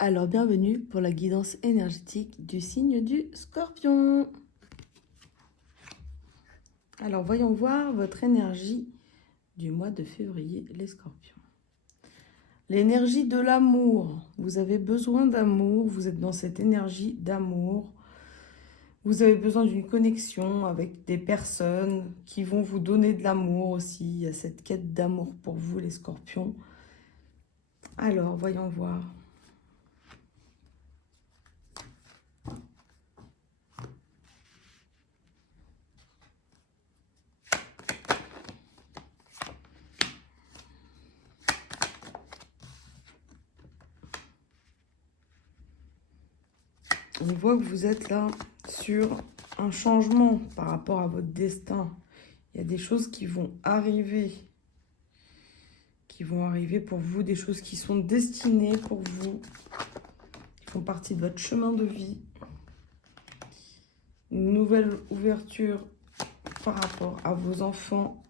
alors bienvenue pour la guidance énergétique du signe du Scorpion. Alors voyons voir votre énergie du mois de février, les Scorpions. L'énergie de l'amour, vous avez besoin d'amour, vous êtes dans cette énergie d'amour. Vous avez besoin d'une connexion avec des personnes qui vont vous donner de l'amour aussi. Il y a cette quête d'amour pour vous, les Scorpions. Alors, voyons voir. On voit que vous êtes là sur un changement par rapport à votre destin. Il y a des choses qui vont arriver pour vous, des choses qui sont destinées pour vous, qui font partie de votre chemin de vie. Une nouvelle ouverture par rapport à vos enfants.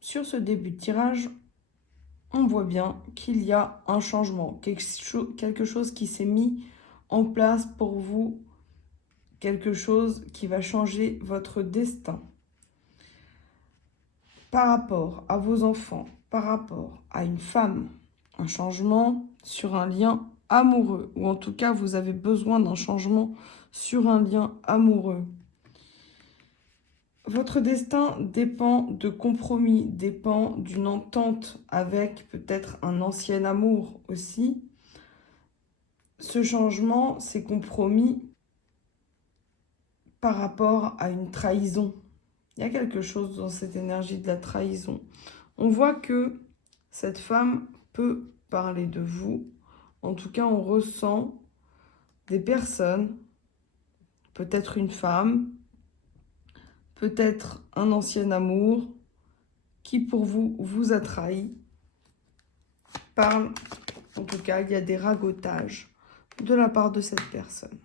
Sur ce début de tirage, on voit bien qu'il y a un changement, quelque chose qui s'est mis en place pour vous, quelque chose qui va changer votre destin. Par rapport à vos enfants, par rapport à une femme, un changement sur un lien amoureux, ou en tout cas vous avez besoin d'un changement sur un lien amoureux. Votre destin dépend de compromis, dépend d'une entente avec peut-être un ancien amour aussi. Ce changement, ces compromis par rapport à une trahison. Il y a quelque chose dans cette énergie de la trahison. On voit que cette femme peut parler de vous. En tout cas, on ressent des personnes, peut-être une femme, peut-être un ancien amour qui pour vous, vous a trahi. Parle, en tout cas, il y a des ragotages de la part de cette personne.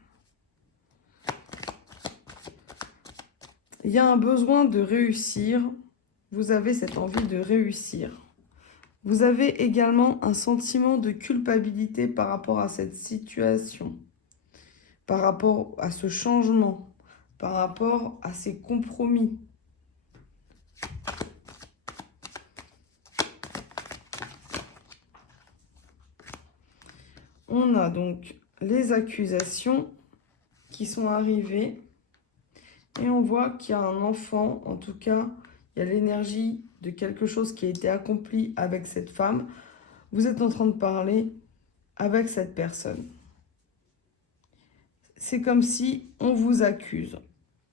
Il y a un besoin de réussir. Vous avez cette envie de réussir. Vous avez également un sentiment de culpabilité par rapport à cette situation, par rapport à ce changement, par rapport à ces compromis. On a donc les accusations qui sont arrivées et on voit qu'il y a un enfant, en tout cas, il y a l'énergie de quelque chose qui a été accompli avec cette femme. Vous êtes en train de parler avec cette personne. C'est comme si on vous accuse.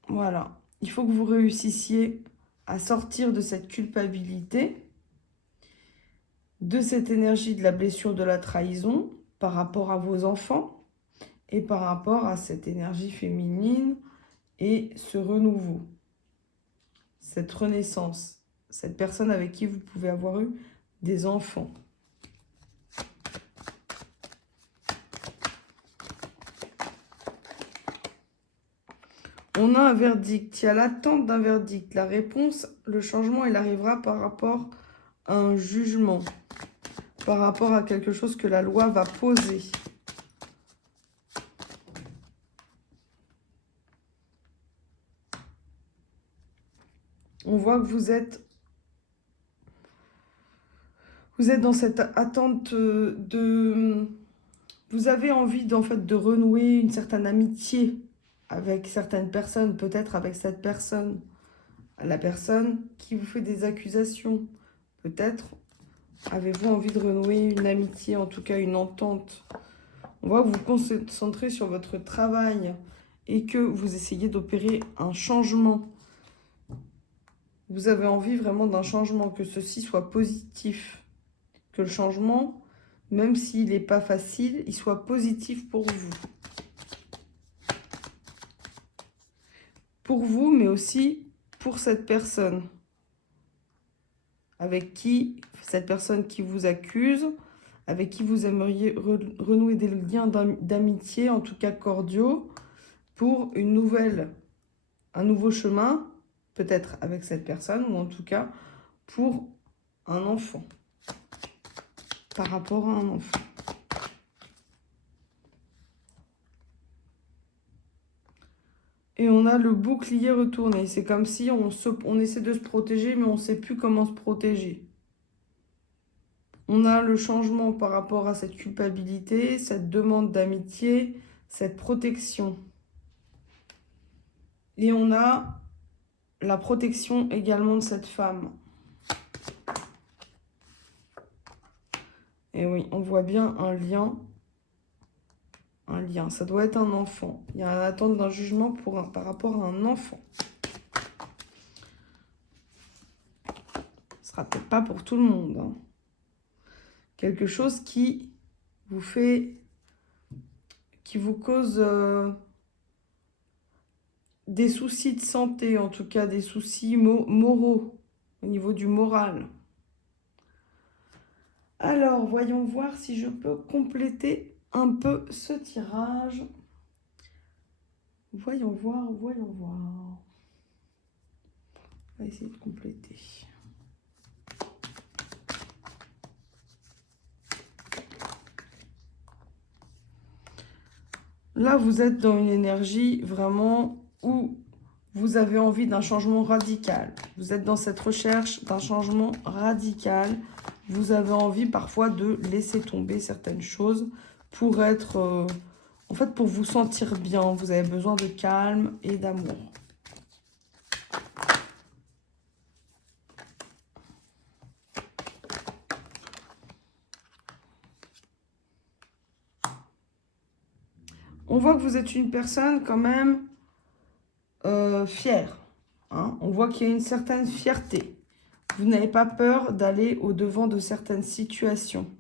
Voilà. Il faut que vous réussissiez à sortir de cette culpabilité, de cette énergie de la blessure de la trahison par rapport à vos enfants et par rapport à cette énergie féminine et ce renouveau, cette renaissance, cette personne avec qui vous pouvez avoir eu des enfants. On a un verdict, il y a l'attente d'un verdict. La réponse, le changement, il arrivera par rapport à un jugement, par rapport à quelque chose que la loi va poser. On voit que vous êtes dans cette attente de... Vous avez envie en fait de renouer une certaine amitié avec certaines personnes, peut-être avec cette personne. La personne qui vous fait des accusations. Peut-être avez-vous envie de renouer une amitié, en tout cas une entente. On voit que vous vous concentrez sur votre travail et que vous essayez d'opérer un changement. Vous avez envie vraiment d'un changement, que ceci soit positif. Que le changement, même s'il n'est pas facile, il soit positif pour vous. Pour vous, mais aussi pour cette personne. Avec qui, cette personne qui vous accuse, avec qui vous aimeriez renouer des liens d'amitié, en tout cas cordiaux, pour un nouveau chemin, peut-être avec cette personne, ou en tout cas pour un enfant, par rapport à un enfant. Et on a le bouclier retourné. C'est comme si on essaie de se protéger, mais on ne sait plus comment se protéger. On a le changement par rapport à cette culpabilité, cette demande d'amitié, cette protection. Et on a la protection également de cette femme. Et oui, on voit bien un lien. Un lien, ça doit être un enfant. Il y a une attente d'un jugement par rapport à un enfant. Ce sera peut-être pas pour tout le monde. Hein. Quelque chose qui vous cause des soucis de santé, en tout cas des soucis moraux, au niveau du moral. Alors, voyons voir si je peux compléter un peu ce tirage. Voyons voir, voyons voir. On va essayer de compléter. Là, vous êtes dans une énergie vraiment où vous avez envie d'un changement radical. Vous êtes dans cette recherche d'un changement radical. Vous avez envie parfois de laisser tomber certaines choses pour être... en fait, pour vous sentir bien. Vous avez besoin de calme et d'amour. On voit que vous êtes une personne quand même fière. Hein. On voit qu'il y a une certaine fierté. Vous n'avez pas peur d'aller au-devant de certaines situations.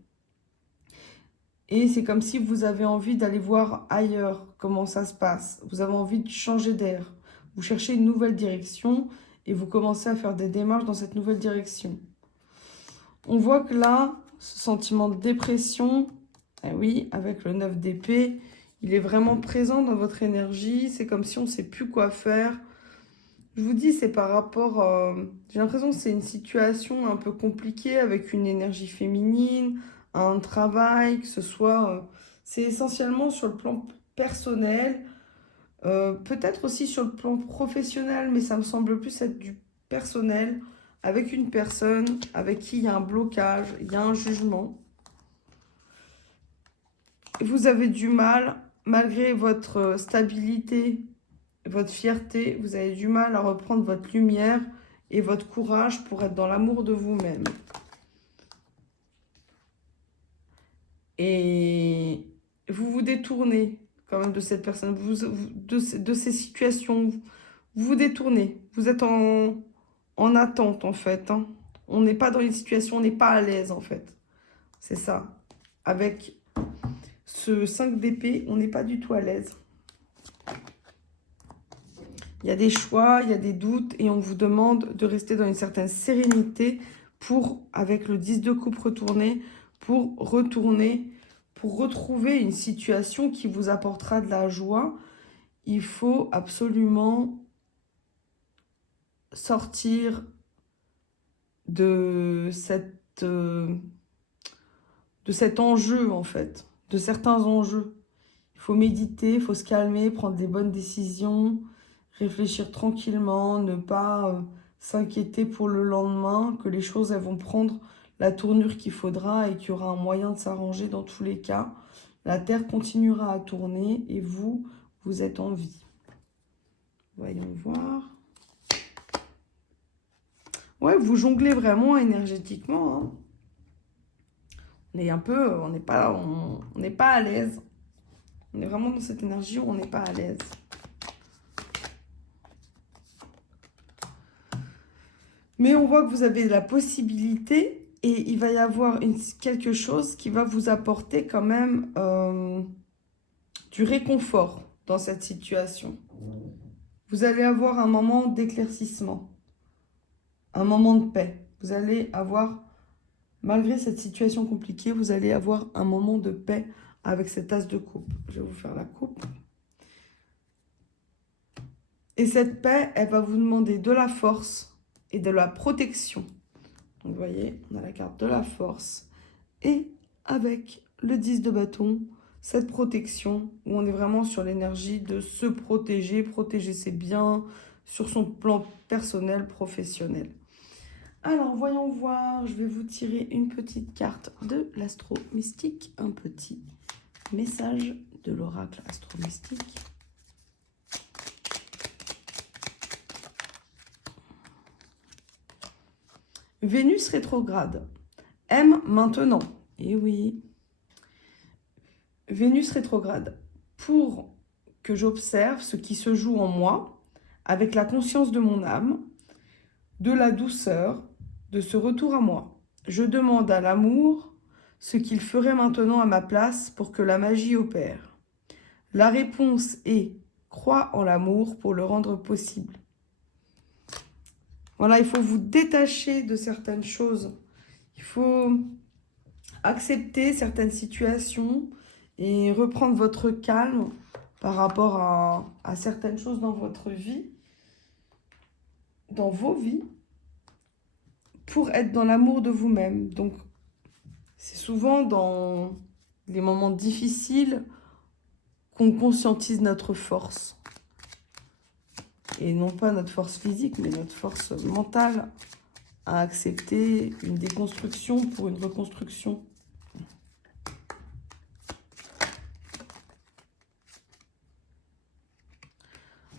Et c'est comme si vous avez envie d'aller voir ailleurs comment ça se passe. Vous avez envie de changer d'air. Vous cherchez une nouvelle direction et vous commencez à faire des démarches dans cette nouvelle direction. On voit que là, ce sentiment de dépression, eh oui, avec le 9 d'épée, il est vraiment présent dans votre énergie. C'est comme si on ne sait plus quoi faire. Je vous dis, c'est par rapport... j'ai l'impression que c'est une situation un peu compliquée avec une énergie féminine, un travail, que ce soit... c'est essentiellement sur le plan personnel, peut-être aussi sur le plan professionnel, mais ça me semble plus être du personnel, avec une personne avec qui il y a un blocage, il y a un jugement. Vous avez du mal, malgré votre stabilité, votre fierté, vous avez du mal à reprendre votre lumière et votre courage pour être dans l'amour de vous-même. Et vous vous détournez quand même de cette personne, de ces situations. Vous vous détournez. Vous êtes en attente en fait. Hein. On n'est pas dans une situation, on n'est pas à l'aise en fait. C'est ça. Avec ce 5 d'épée, on n'est pas du tout à l'aise. Il y a des choix, il y a des doutes et on vous demande de rester dans une certaine sérénité pour, avec le 10 de coupe retourné, pour retrouver une situation qui vous apportera de la joie. Il faut absolument sortir de cet enjeu en fait, de certains enjeux. Il faut méditer, il faut se calmer, prendre des bonnes décisions, réfléchir tranquillement, ne pas s'inquiéter pour le lendemain, que les choses elles vont prendre la tournure qu'il faudra et qu'il y aura un moyen de s'arranger dans tous les cas. La Terre continuera à tourner et vous, vous êtes en vie. Voyons voir. Ouais, vous jonglez vraiment énergétiquement. Hein. On est un peu, on n'est pas à l'aise. On est vraiment dans cette énergie où on n'est pas à l'aise. Mais on voit que vous avez la possibilité et il va y avoir quelque chose qui va vous apporter quand même du réconfort dans cette situation. Vous allez avoir un moment d'éclaircissement, un moment de paix. Vous allez avoir, malgré cette situation compliquée, vous allez avoir un moment de paix avec cet as de coupe. Je vais vous faire la coupe. Et cette paix, elle va vous demander de la force et de la protection. Donc, vous voyez, on a la carte de la force. Et avec le 10 de bâton, cette protection, où on est vraiment sur l'énergie de se protéger, protéger ses biens, sur son plan personnel, professionnel. Alors, voyons voir, je vais vous tirer une petite carte de l'astro mystique, un petit message de l'oracle astro mystique. Vénus rétrograde. Aime maintenant. Et oui. Vénus rétrograde. Pour que j'observe ce qui se joue en moi, avec la conscience de mon âme, de la douceur, de ce retour à moi. Je demande à l'amour ce qu'il ferait maintenant à ma place pour que la magie opère. La réponse est « crois en l'amour pour le rendre possible ». Voilà, il faut vous détacher de certaines choses. Il faut accepter certaines situations et reprendre votre calme par rapport à certaines choses dans votre vie, dans vos vies, pour être dans l'amour de vous-même. Donc, c'est souvent dans les moments difficiles qu'on conscientise notre force. Et non pas notre force physique, mais notre force mentale à accepter une déconstruction pour une reconstruction.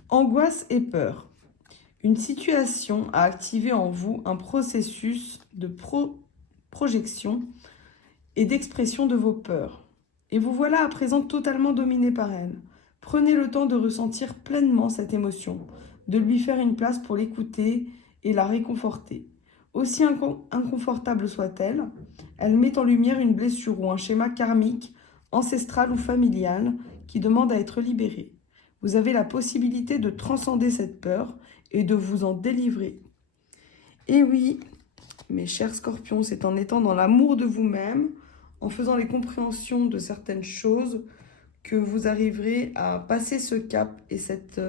Angoisse et peur. Une situation a activé en vous un processus de projection et d'expression de vos peurs. Et vous voilà à présent totalement dominé par elle. Prenez le temps de ressentir pleinement cette émotion, de lui faire une place pour l'écouter et la réconforter. Aussi inconfortable soit-elle, elle met en lumière une blessure ou un schéma karmique, ancestral ou familial, qui demande à être libéré. Vous avez la possibilité de transcender cette peur et de vous en délivrer. Et oui, mes chers scorpions, c'est en étant dans l'amour de vous-même, en faisant les compréhensions de certaines choses, que vous arriverez à passer ce cap et cette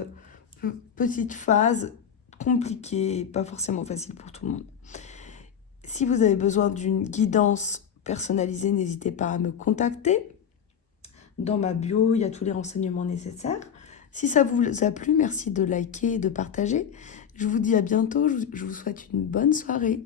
petite phase compliquée et pas forcément facile pour tout le monde. Si vous avez besoin d'une guidance personnalisée, n'hésitez pas à me contacter. Dans ma bio, il y a tous les renseignements nécessaires. Si ça vous a plu, merci de liker et de partager. Je vous dis à bientôt, je vous souhaite une bonne soirée.